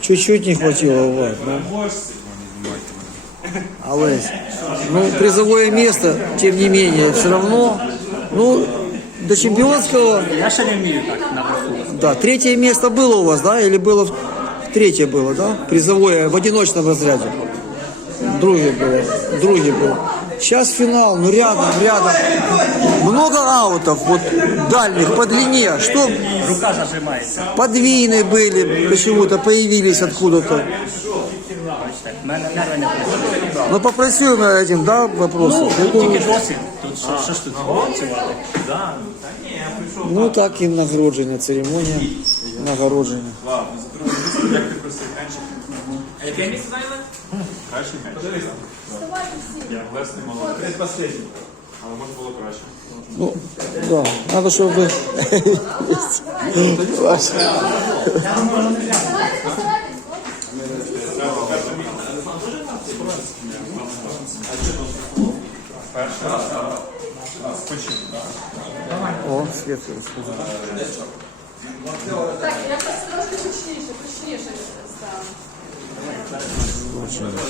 Чуть-чуть не хватило, Влад. Ну. Олесь. Ну, призовое место, тем не менее, все равно. Ну, до чемпионского, Я ще не вмію так наверху. да, третье место было у вас, да? Или было в- третье было, да? Призовое в одиночном разряде. Друге было, друге было. Сейчас финал, ну рядом, рядом. Много аутов, вот дальних, по длине. Что Рука зажимається. подвійные были, почему-то появились откуда-то. Бачите, в мене нерви не працюють. Ну попрацюємо над этим, да, вопросом? Ну, тут тільки досвід. Тут що, що ж тут працювати? Ну так і нагородження, церемонія нагородження. А яке місце зайняли? Кращий м'яч. Лесний молодець. Последній. Але може було краще. Ну, да, надо, щоб ви... Ваш. О, свет розповідає. Так, я просто Görüşmek üzere.